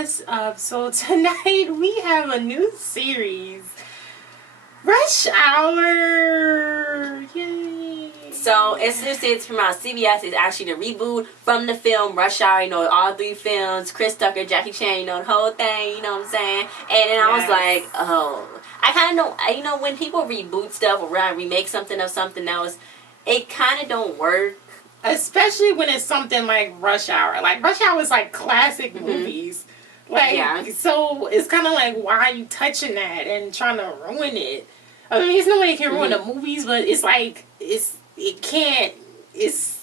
what's up? So tonight we have a new series, Rush Hour. Yay! So it's new series from CBS. It's actually the reboot from the film Rush Hour. You know, all three films, Chris Tucker, Jackie Chan. You know, the whole thing. You know what I'm saying? And then I was like, oh, I kind of know. You know, when people reboot stuff or remake something of something else, it kind of don't work. Especially when it's something like Rush Hour. Like, Rush Hour is like classic movies. Like, so it's kind of like, why are you touching that and trying to ruin it? I mean, there's no way you can ruin the movies, but it's like, it's nothing is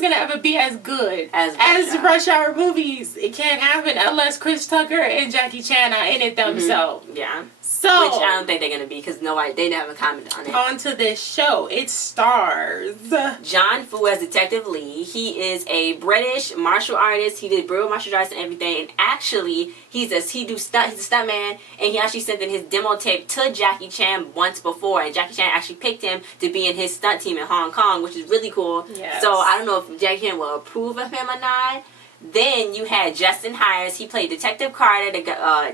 going to ever be as good as Rush Hour movies. It can't happen unless Chris Tucker and Jackie Chan are in it themselves. Yeah. So, which I don't think they're going to be because they never commented on it. On to this show. It stars Jon Foo as Detective Lee. He is a British martial artist. He did brutal martial arts and everything. And actually, he's a stuntman. And he actually sent in his demo tape to Jackie Chan once before. And Jackie Chan actually picked him to be in his stunt team in Hong Kong, which is really cool. Yes. So I don't know if Jackie Chan will approve of him or not. Then you had Justin Hires. He played Detective Carter, the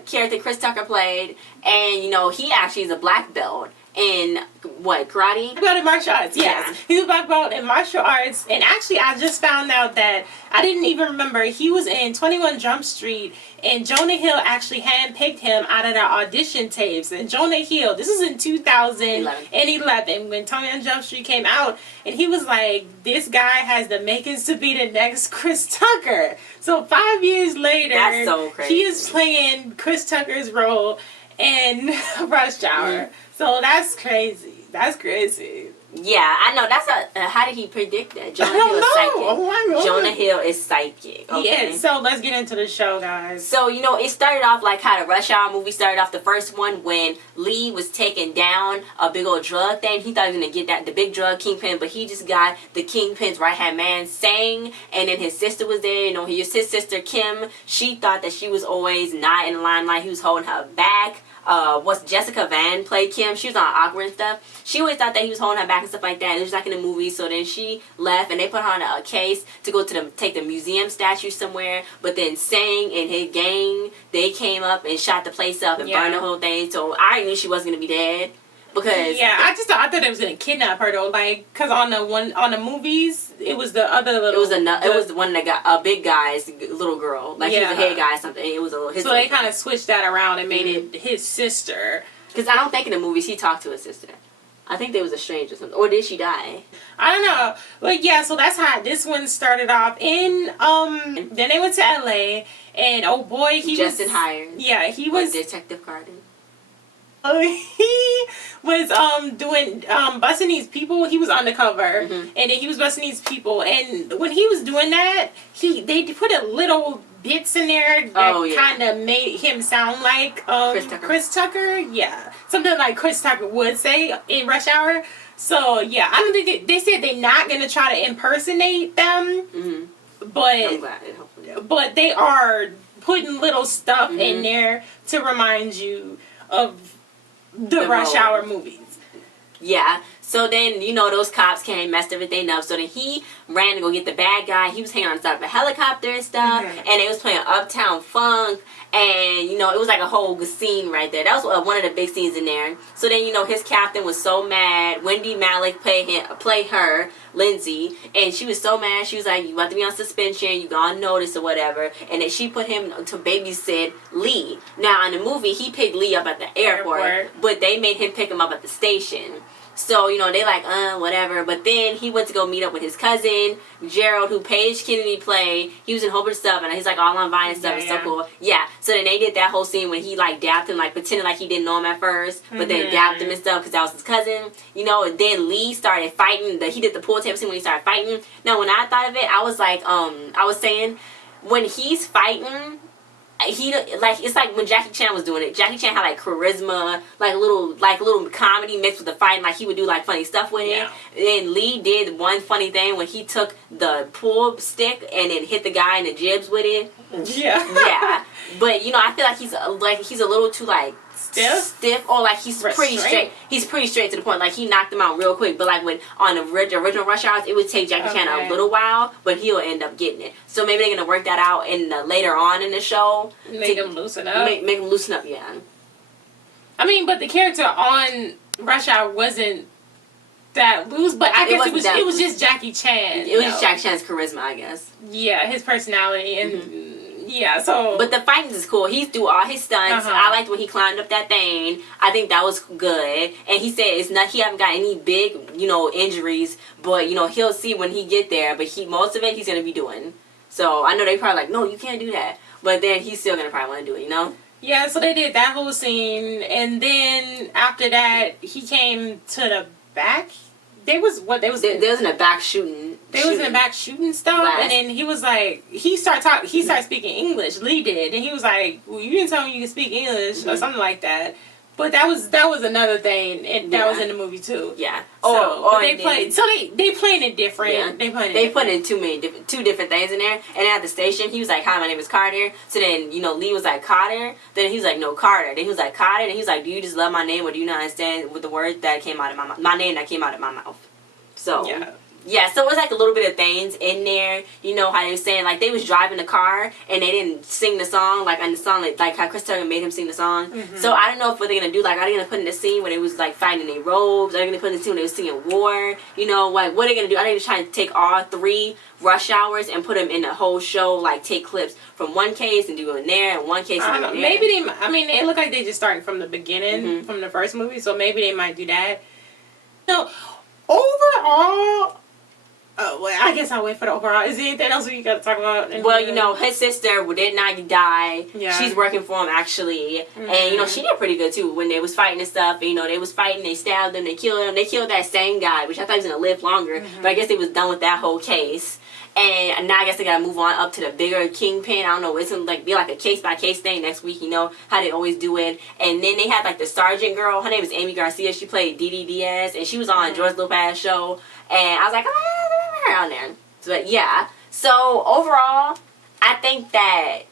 character Chris Tucker played. And, you know, he actually is a black belt in, what, karate? Black belt in martial arts, yes. Yeah. He's a black belt in martial arts. And actually, I just found out that I didn't even remember. He was in 21 Jump Street. And Jonah Hill actually handpicked him out of the audition tapes. And Jonah Hill, this was in 2011 when 21 Jump Street came out. And he was like, this guy has the makings to be the next Chris Tucker. So 5 years later, that's so crazy. He is playing Chris Tucker's role in Rush Hour. So that's crazy. That's crazy. Yeah, I know. That's how did he predict that? Jonah Hill is psychic. Jonah Hill is psychic. Okay? Yeah, so let's get into the show, guys. So, you know, it started off like how the Rush Hour movie started off. The first one when Lee was taking down a big old drug thing. He thought he was going to get the big drug kingpin, but he just got the kingpin's right-hand man, Sang, and then his sister was there. You know, his sister, Kim, she thought that she was always not in the limelight. He was holding her back. Jessica Van played Kim. She was on Awkward and stuff. She always thought that he was holding her back and stuff like that. It was like in the movie. So then she left and they put her on a case to go to take the museum statue somewhere. But then Sang and his gang, they came up and shot the place up and burned the whole thing. So I knew she wasn't gonna be dead. Because I thought they was gonna kidnap her though, like, cause on the movies it was the other little. It was the one that got a big guy's little girl, like he was a head guy or something. It was a little. So they kind of switched that around and made it his sister. Because I don't think in the movies he talked to his sister. I think they was estranged or something. Or did she die? I don't know. But yeah, so that's how this one started off. In then they went to LA and oh boy, Justin Hires. Yeah, he was Detective Carter. He was doing busting these people. He was undercover, and then he was busting these people. And when he was doing that, they put a little bits in there that kind of made him sound like Chris Tucker. Yeah, something like Chris Tucker would say in Rush Hour. So yeah, I don't think they said they're not gonna try to impersonate them, but I'm glad, hopefully. But they are putting little stuff in there to remind you of the Rush Hour movies. Yeah. So then, you know, those cops came, messed everything up. So then he ran to go get the bad guy. He was hanging on the side of a helicopter and stuff. And they was playing Uptown Funk. And, you know, it was like a whole scene right there. That was one of the big scenes in there. So then, you know, his captain was so mad. WENDIE MALICK played her, Lindsay. And she was so mad. She was like, you about to be on suspension. You got on notice or whatever. And then she put him to babysit Lee. Now, in the movie, he picked Lee up at the airport. But they made him pick him up at the station. So, you know, they like, whatever. But then he went to go meet up with his cousin, Gerald, who Paige Kennedy played. He was in a whole bunch of stuff, and he's like all on Vine and stuff. It's so cool. Yeah. So then they did that whole scene when he like dabbed him, like pretending like he didn't know him at first, but then dabbed him and stuff because that was his cousin. You know, and then Lee started fighting. He did the pool table scene when he started fighting. Now, when I thought of it, I was like, I was saying, when he's fighting, it's like when Jackie Chan was doing it. Jackie Chan had like charisma, like little comedy mixed with the fighting. Like he would do like funny stuff with it. And then Lee did one funny thing when he took the pool stick and then hit the guy in the jibs with it. Yeah. But you know, I feel like he's a little too like stiff, or like he's pretty straight. He's pretty straight to the point. Like he knocked him out real quick. But like on the original Rush Hours, it would take Jackie Chan a little while, but he'll end up getting it. So maybe they're gonna work that out in later on in the show. Make him loosen up. Make him loosen up. Yeah. I mean, but the character on Rush Hour wasn't that loose, but I guess it was just Jackie Chan. It was just Jackie Chan's charisma, I guess. Yeah, his personality and. Yeah, so... But the fighting is cool. He do all his stunts. I liked when he climbed up that thing. I think that was good. And he said he haven't got any big, injuries. But, he'll see when he get there. But most of it, he's going to be doing. So, I know they probably like, no, you can't do that. But then he's still going to probably want to do it, Yeah, so they did that whole scene. And then, after that, he came to the back. They was in the back shooting. They was in the back shooting stuff, and then he was like, he started speaking English. Lee did, and he was like, "Well, you didn't tell me you could speak English or something like that." But that was another thing, and that was in the movie too. Yeah. They playing it different. Yeah. They put in two different things in there. And at the station, he was like, "Hi, my name is Carter." So then Lee was like, "Carter." Then he was like, "No, Carter." Then he was like, "Carter." And he was like, "Do you just love my name, or do you not understand with the word that came out of my mouth? My name that came out of my mouth." So yeah, so it was like a little bit of things in there. How they were saying, like, they was driving the car and they didn't sing the song, like, on the song, like how Chris Tucker made him sing the song. So I don't know what they're going to do. Like, are they going to put in the scene where they was, like, fighting in their robes? Are they going to put in the scene where they was singing war? Like, what are they going to do? Are they just trying to take all 3 Rush Hours and put them in the whole show, like, take clips from one case and do it in there and one case and do it in there? Maybe it looked like they just started from the beginning, from the first movie, so maybe they might do that. Overall... well, I guess I'll wait for the overall. Is there anything else we got to talk about? Well, his sister did not die. Yeah. She's working for him, actually. And, she did pretty good, too. When they was fighting and stuff, they was fighting, they stabbed him, they killed him. They killed that same guy, which I thought he was going to live longer. But I guess they was done with that whole case. And now I guess they got to move on up to the bigger kingpin. I don't know. It's going to be like a case-by-case thing next week, how they always do it. And then they had, like, the sergeant girl. Her name is AIMEE Garcia. She played Dee Dee Diaz. And she was on George Lopez's show. And I was like, on there. But yeah, so overall I think that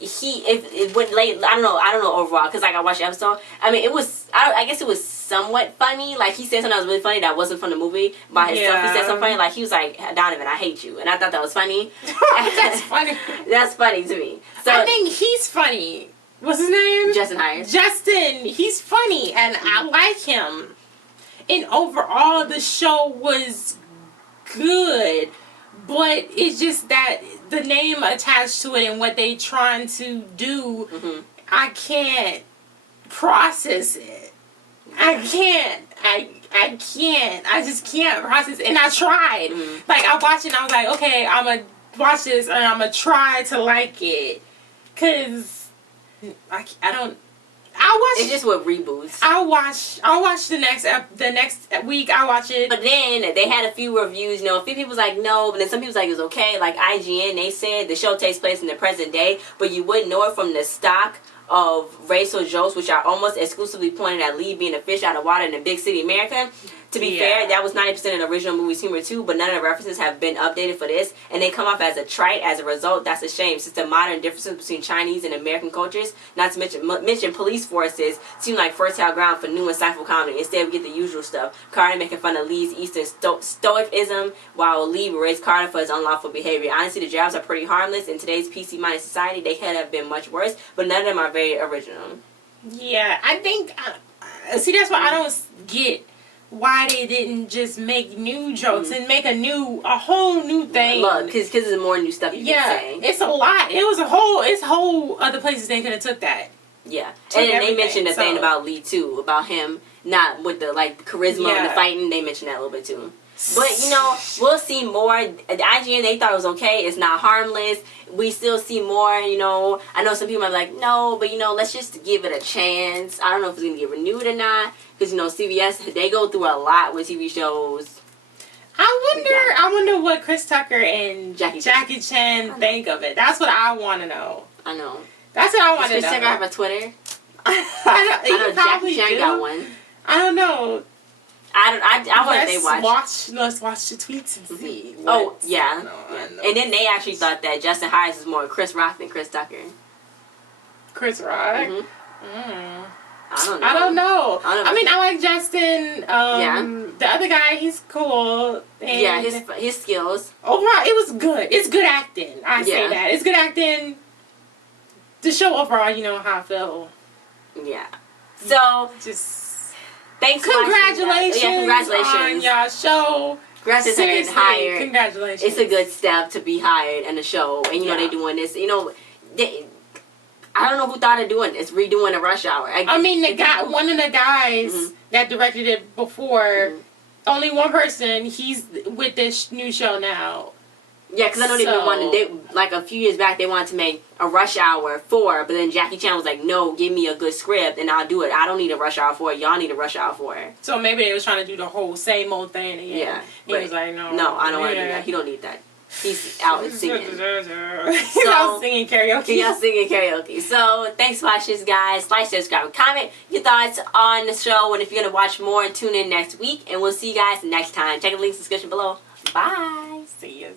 it went late. I don't know overall, because like I watched the episode. I mean, I guess it was somewhat funny. Like, he said something that was really funny that wasn't from the movie by himself. He said something funny, like he was like, "Donovan, I hate you," and I thought that was funny. That's funny. That's funny to me. So I think he's funny. What's his name? Justin Hires. Justin, he's funny, and I like him. And overall, the show was good, but it's just that the name attached to it and what they trying to do, I can't process it. I just can't process it. And I tried. Like, I watched it and I was like, okay, I'm gonna watch this and I'm gonna try to like it, cause it's just with reboots. I'll watch the next week. I'll watch it. But then they had a few reviews. A few people was like no, but then some people was like it was okay. Like IGN, they said the show takes place in the present day, but you wouldn't know it from the stock of racial jokes, which are almost exclusively pointed at Lee being a fish out of water in a big city America. To be fair, that was 90% of the original movie's humor too, but none of the references have been updated for this, and they come off as a trite. As a result, that's a shame, since the modern differences between Chinese and American cultures, not to mention police forces, seem like fertile ground for new insightful comedy. Instead, we get the usual stuff. Carter making fun of Lee's Eastern stoicism, while Lee berates Carter for his unlawful behavior. Honestly, the jabs are pretty harmless. In today's PC-minded society, they could have been much worse, but none of them are very original. Yeah, I think... see, that's why I don't get... why they didn't just make new jokes and make a whole new thing. Look, because there's more new stuff you can say. It's a lot. It's whole other places they could have took that. Yeah. And then they mentioned the thing about Lee too, about him not with the charisma and the fighting. They mentioned that a little bit too. But we'll see more. The IGN, they thought it was okay. It's not harmless. We still see more. I know some people might be like, no, but let's just give it a chance. I don't know if it's gonna get renewed or not, because CBS, they go through a lot with TV shows. I wonder what Chris Tucker and Jackie Chan think of it. That's what I want to know. I know. That's what I want to know. Does Chris Tucker have a Twitter? I know Jackie Chan got one. I don't know. I want they watch. Let's watch the tweets and see. Oh, yeah. I know. And then they actually thought that Justin Hires is more Chris Rock than Chris Tucker. Chris Rock? I don't know. I mean, I like Justin. The other guy, he's cool. And yeah, his skills. Overall, it was good. It's good acting. I say that. It's good acting to show overall, you know, how I feel. Yeah. So, just thanks. Congratulations. Congratulations on y'all show. Congratulations on getting hired. Congratulations. It's a good step to be hired in the show. And, you know, they're doing this. You know, I don't know who thought of doing this, redoing a Rush Hour. I mean, one of the guys that directed it before, only one person, he's with this new show now. Yeah, because I know they've been wanting, like a few years back, they wanted to make a Rush Hour 4, but then Jackie Chan was like, no, give me a good script and I'll do it. I don't need a Rush Hour 4. Y'all need a Rush Hour 4. So maybe they was trying to do the whole same old thing again. Yeah. He was like, no. No, I don't want to do that. He don't need that. He's out and singing. He's out singing karaoke. He's out singing karaoke. So, thanks for watching, guys. Like, subscribe, comment your thoughts on the show. And if you're going to watch more, tune in next week. And we'll see you guys next time. Check the links in the description below. Bye. See you.